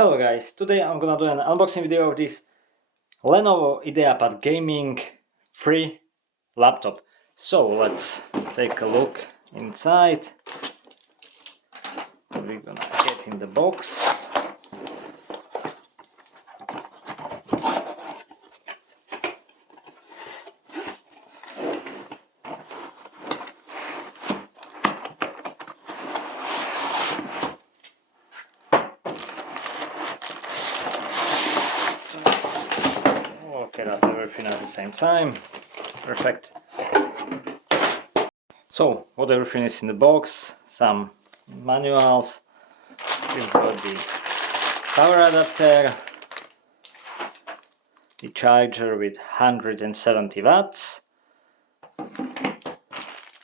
Hello guys, today I'm gonna do an unboxing video of this Lenovo IdeaPad gaming free laptop. So let's take a look inside. What we're gonna get in the box. Okay, that's everything at the same time. Perfect. So, what everything is in the box, some manuals, we've got the power adapter, the charger with 170 watts,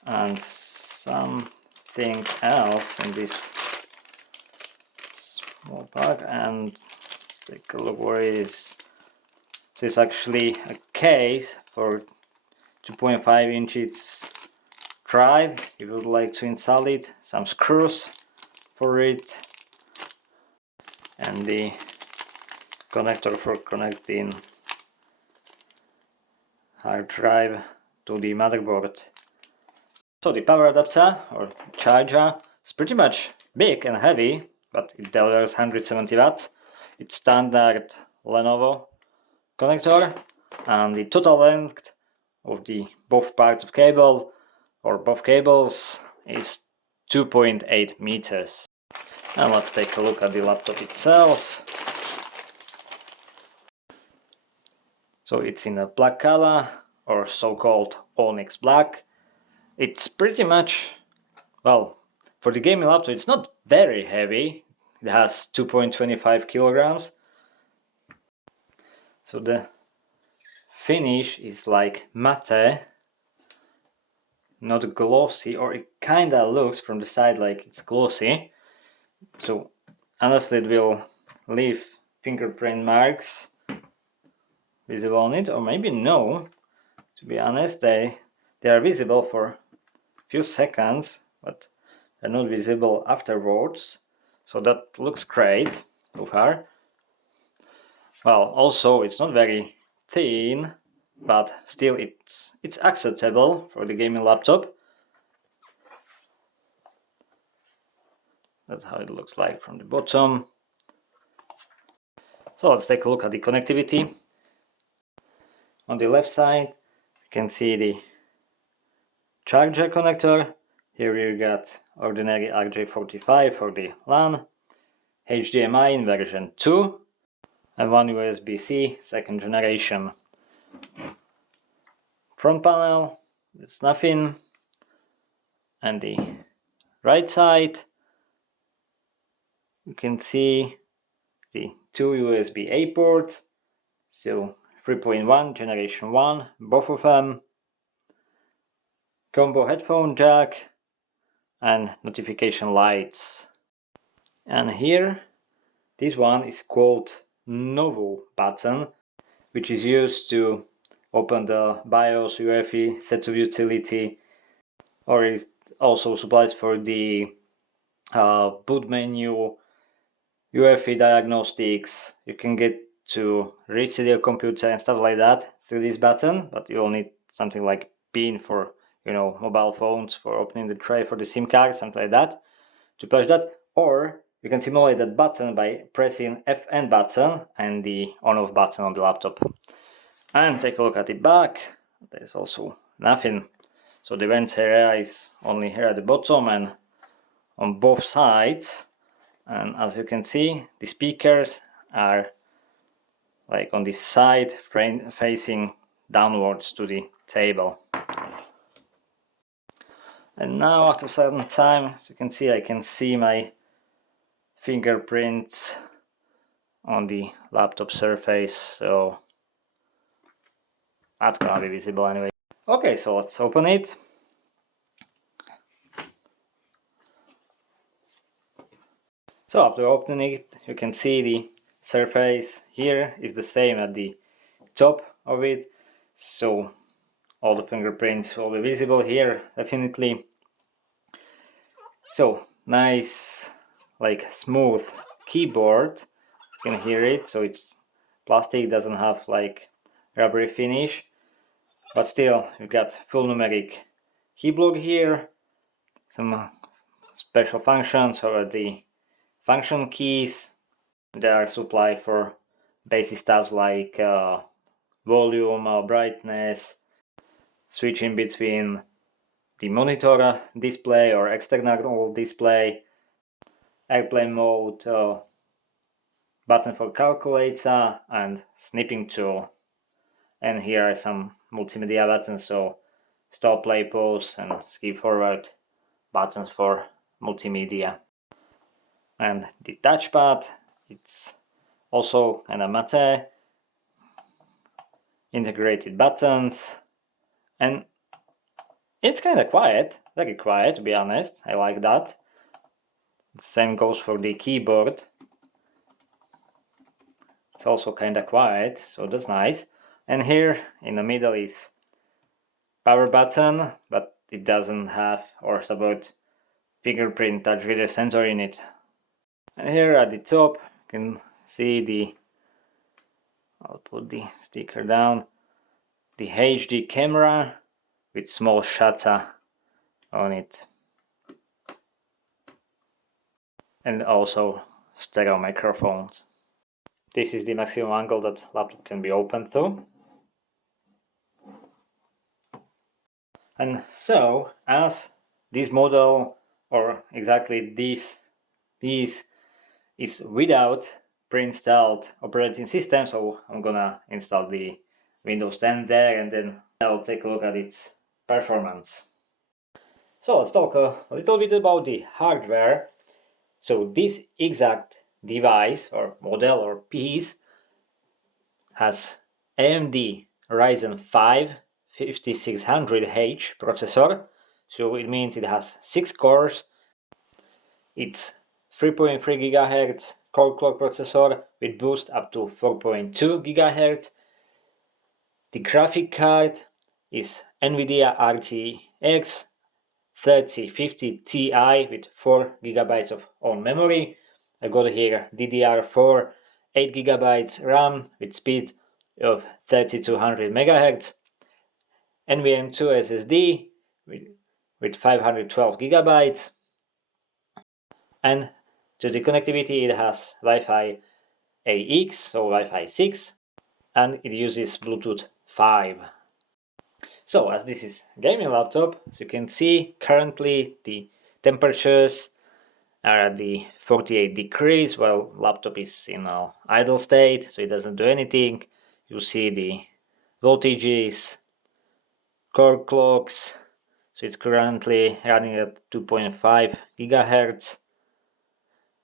and something else in this small bag. And let's take a look what it is. This is actually a case for 2.5 inches drive if you would like to install it, some screws for it, and the connector for connecting hard drive to the motherboard. So the power adapter or charger is pretty much big and heavy, but it delivers 170 watts. It's standard Lenovo connector, and the total length of the both parts of cable or both cables is 2.8 meters. And let's take a look at the laptop itself. So it's in a black color, or so-called onyx black. It's pretty much, well, for the gaming laptop it's not very heavy. It has 2.25 kilograms. So the finish is like matte, not glossy, or it kinda looks from the side like it's glossy. So honestly it will leave fingerprint marks visible on it, or maybe no. To be honest, they are visible for a few seconds, but they're not visible afterwards. So that looks great so far. Well, also it's not very thin, but still it's acceptable for the gaming laptop. That's how it looks like from the bottom. So let's take a look at the connectivity. On the left side you can see the charger connector. Here you got ordinary RJ45 for the LAN, HDMI in version 2, and one USB-C second generation. Front panel, there's nothing. And the right side you can see the two USB-A ports, so 3.1 generation 1, both of them, combo headphone jack, and notification lights. And here this one is called Novo button, which is used to open the BIOS, UEFI, set of utility, or it also supplies for the boot menu, UEFI diagnostics. You can get to reset your computer and stuff like that through this button, but you'll need something like pin for, you know, mobile phones, for opening the tray for the SIM card, something like that, to push that. Or you can simulate that button by pressing FN button and the on-off button on the laptop. And take a look at the back. There's also nothing. So the vent area is only here at the bottom and on both sides. And as you can see, the speakers are like on this side, facing downwards to the table. And now after some time, as you can see, I can see my fingerprints on the laptop surface, so that's gonna be visible anyway. Okay, so let's open it. So after opening it, you can see the surface here is the same at the top of it, so all the fingerprints will be visible here, definitely. So nice, like smooth keyboard, You can hear it, so it's plastic, doesn't have like rubbery finish, but still you've got full numeric keyboard here, some special functions over the function keys. There are supply for basic stuff like volume or brightness, switching between the monitor display or external display, airplane mode, button for calculator and snipping tool. And here are some multimedia buttons, so stop, play, pause and skip forward buttons for multimedia. And the touchpad, it's also kind of matte, integrated buttons, and it's kind of quiet, very quiet to be honest. I like that. The same goes for the keyboard. It's also kind of quiet, so that's nice. And here in the middle is power button, but it doesn't have or support fingerprint touch reader sensor in it. And here at the top you can see the, I'll put the sticker down, the HD camera with small shutter on it, and also stereo microphones. This is the maximum angle that laptop can be opened to. And so, as this model, or exactly this piece, is without pre-installed operating system, so I'm gonna install the Windows 10 there and then I'll take a look at its performance. So let's talk a little bit about the hardware. So this exact device or model or piece has AMD Ryzen 5 5600H processor, so it means it has 6 cores. It's 3.3 GHz core clock processor with boost up to 4.2 GHz. The graphic card is nVidia RTX 3050 Ti with 4 GB of own memory. I got here DDR4 8 GB RAM with speed of 3200 MHz, NVMe2 SSD with 512 GB, and to the connectivity it has Wi-Fi AX, so Wi-Fi 6, and it uses Bluetooth 5. So as this is a gaming laptop, as you can see, currently the temperatures are at the 48 degrees while laptop is in an idle state, so it doesn't do anything. You see the voltages, core clocks, so it's currently running at 2.5 GHz.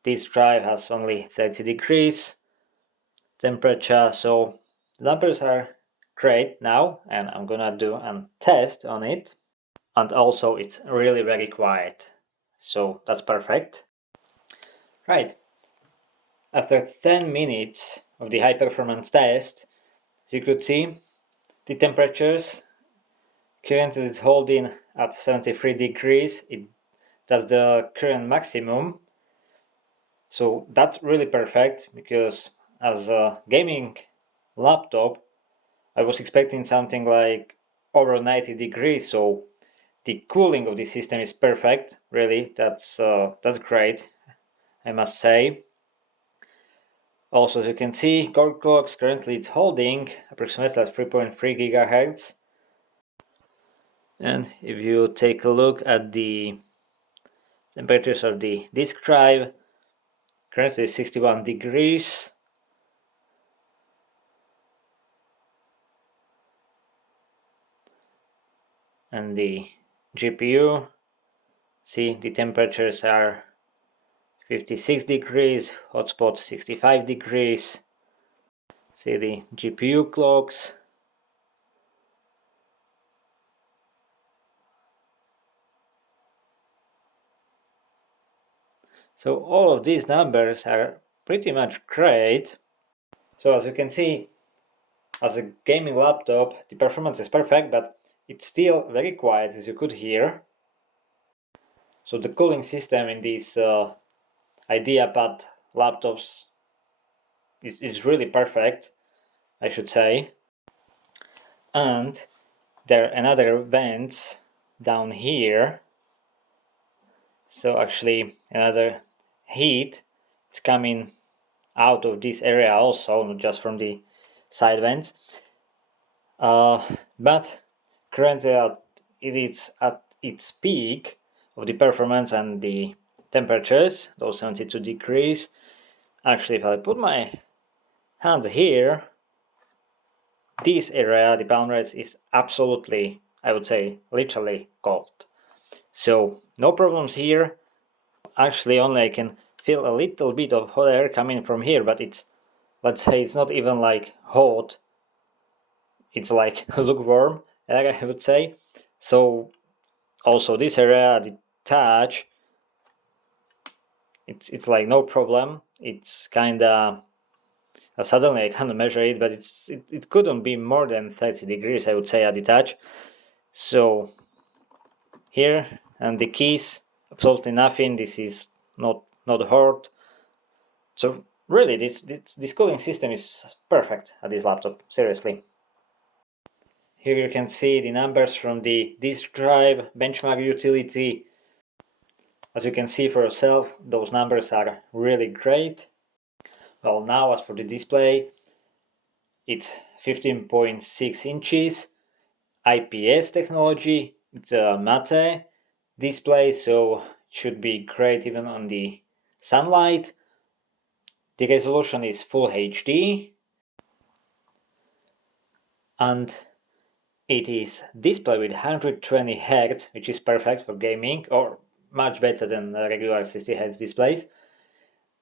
This drive has only 30 degrees temperature, so the numbers are great now, and I'm gonna do a test on it. And also it's really very quiet, so that's perfect. Right, after 10 minutes of the high performance test, as you could see, the temperatures currently it's holding at 73 degrees. That's the current maximum, so that's really perfect, because as a gaming laptop I was expecting something like over 90 degrees, so the cooling of the system is perfect. Really, that's great, I must say. Also, as you can see, core clocks currently it's holding approximately at 3.3 GHz. And if you take a look at the temperatures of the disk drive, currently 61 degrees. And the GPU, see the temperatures are 56 degrees, hotspot 65 degrees. See the GPU clocks. So all of these numbers are pretty much great. So as you can see, as a gaming laptop, the performance is perfect, but it's still very quiet, as you could hear. So the cooling system in these IdeaPad laptops it's really perfect, I should say. And there are another vents down here, so actually another heat is coming out of this area also, not just from the side vents. But currently it is at its peak of the performance and the temperatures, those 72 degrees. Actually, if I put my hand here, this area, the palm rest, is absolutely, I would say, literally cold. So no problems here. Actually, only I can feel a little bit of hot air coming from here, but it's, let's say, it's not even like hot. It's like lukewarm, I would say. So also this area, the touch, it's like no problem. It's kinda suddenly I can't measure it, but it couldn't be more than 30 degrees, I would say, at the touch. So here, and the keys, absolutely nothing. This is not hot. So really, this cooling system is perfect at this laptop, seriously. Here you can see the numbers from the disk drive benchmark utility. As you can see for yourself, those numbers are really great. Well, now as for the display, it's 15.6 inches, IPS technology, it's a matte display, so it should be great even on the sunlight. The resolution is full HD, and it is display with 120 Hz, which is perfect for gaming, or much better than regular 60 Hz displays.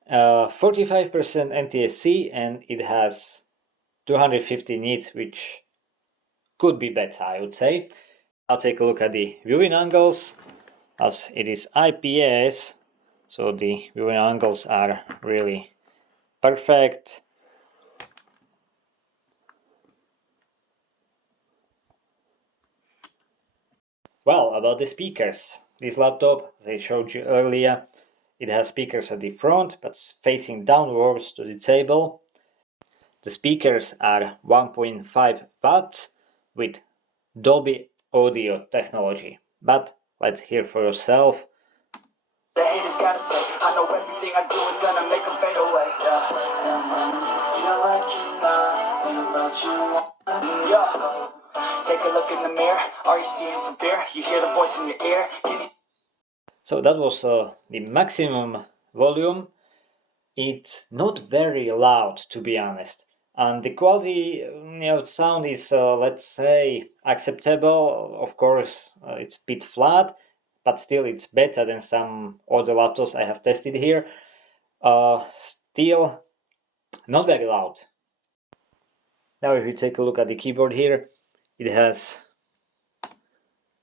45% NTSC, and it has 250 nits, which could be better, I would say. I'll take a look at the viewing angles. As it is IPS, so the viewing angles are really perfect. Well, about the speakers. This laptop, as I showed you earlier, it has speakers at the front, but facing downwards to the table. The speakers are 1.5 watts with Dolby Audio technology. But let's hear for yourself. The haters gotta say, I know everything I do is gonna make them fade away. And when you feel like you're nothing, but you want take a look in the mirror. Are you seeing some fear? You hear the voice in your ear. So that was the maximum volume. It's not very loud, to be honest, and the quality of sound is, let's say, acceptable. Of course, it's a bit flat, but still it's better than some other laptops I have tested here. Still not very loud. Now if you take a look at the keyboard here, it has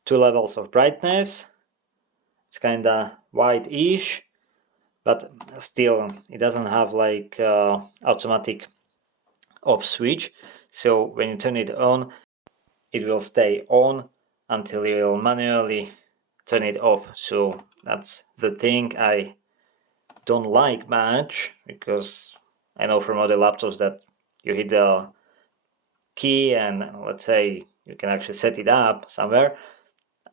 2 levels of brightness. It's kinda white-ish, but still it doesn't have like automatic off switch, so when you turn it on, it will stay on until you will manually turn it off. So that's the thing I don't like much, because I know from other laptops that you hit the key and let's say you can actually set it up somewhere.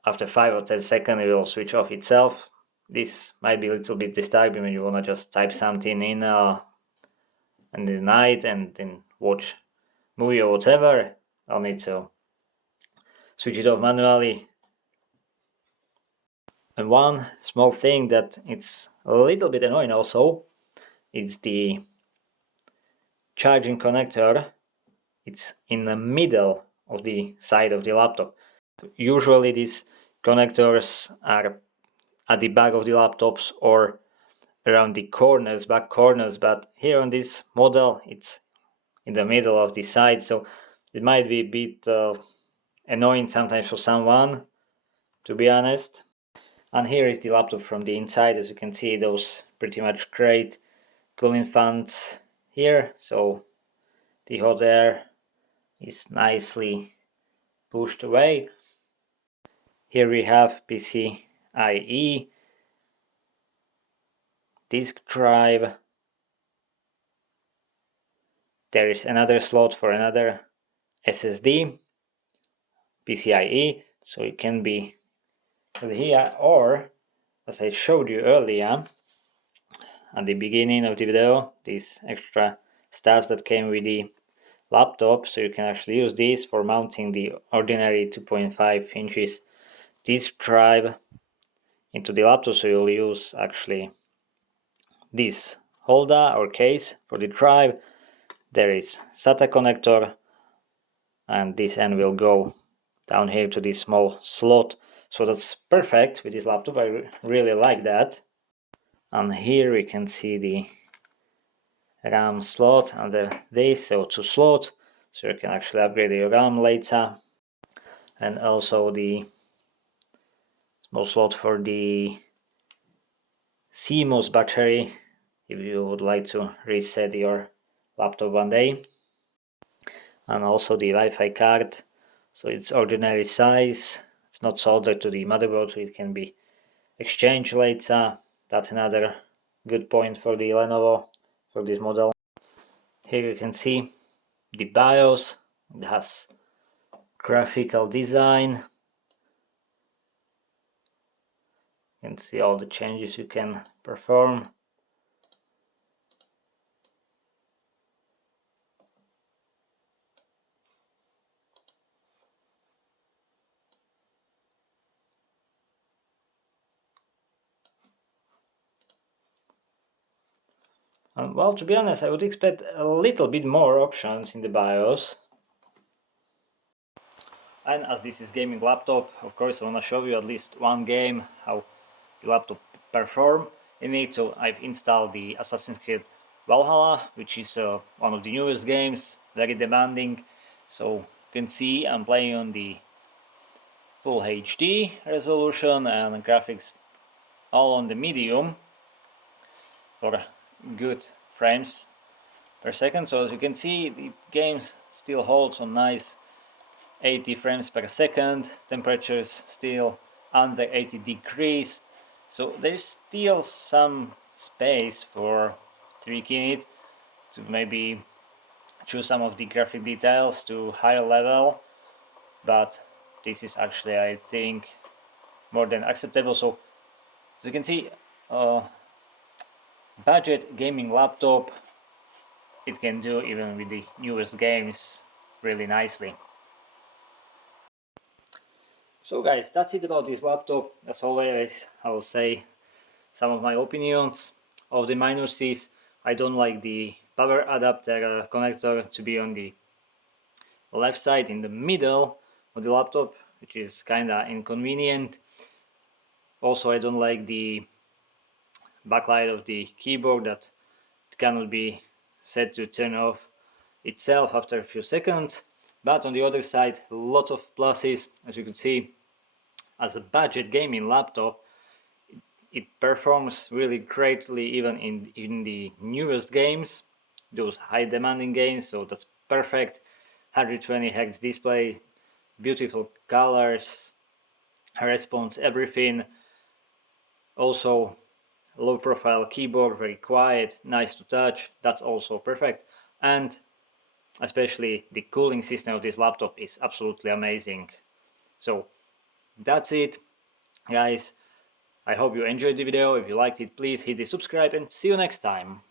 After 5 or 10 seconds it will switch off itself. This might be a little bit disturbing when you want to just type something in the night and then watch movie or whatever. I'll need to switch it off manually. And one small thing that it's a little bit annoying also, it's the charging connector. It's in the middle of the side of the laptop. Usually these connectors are at the back of the laptops or around the corners, back corners, but here on this model it's in the middle of the side, so it might be a bit annoying sometimes for someone, to be honest. And here is the laptop from the inside. As you can see, those pretty much great cooling fans here, so the hot air is nicely pushed away. Here we have PCIe disk drive, There is another slot for another SSD, PCIe, so it can be here, or as I showed you earlier at the beginning of the video, these extra stuffs that came with the laptop, so you can actually use this for mounting the ordinary 2.5 inches disk drive into the laptop. So you'll use actually this holder or case for the drive. There is SATA connector, and this end will go down here to this small slot. So that's perfect with this laptop. I really like that. And here we can see the RAM slot under this, so 2 slots, so you can actually upgrade your RAM later. And also the small slot for the CMOS battery if you would like to reset your laptop one day. And also the Wi-Fi card, so it's ordinary size, it's not soldered to the motherboard, so it can be exchanged later. That's another good point for the Lenovo for this model. Here you can see the BIOS. It has graphical design. You can see all the changes you can perform. And well, to be honest, I would expect a little bit more options in the BIOS. And as this is gaming laptop, of course I want to show you at least one game, how the laptop perform in it. So I've installed the Assassin's Creed Valhalla, which is one of the newest games, very demanding. So you can see I'm playing on the full HD resolution and graphics all on the medium for good frames per second. So as you can see, the game still holds on nice 80 frames per second, temperatures still under 80 degrees, so there's still some space for tweaking it to maybe choose some of the graphic details to higher level, but this is actually, I think, more than acceptable. So as you can see, budget gaming laptop, it can do even with the newest games really nicely. So guys, that's it about this laptop. As always, I'll say some of my opinions. Of the minuses, I don't like the power adapter connector to be on the left side in the middle of the laptop, which is kinda inconvenient. Also, I don't like the backlight of the keyboard, that it cannot be set to turn off itself after a few seconds. But on the other side, a lot of pluses. As you can see, as a budget gaming laptop, it performs really greatly even in the newest games, those high demanding games, so that's perfect. 120 Hex display, beautiful colors, response, everything. Also low profile keyboard, very quiet, nice to touch, that's also perfect. And especially the cooling system of this laptop is absolutely amazing. So that's it, guys. I hope you enjoyed the video. If you liked it, please hit the subscribe and see you next time.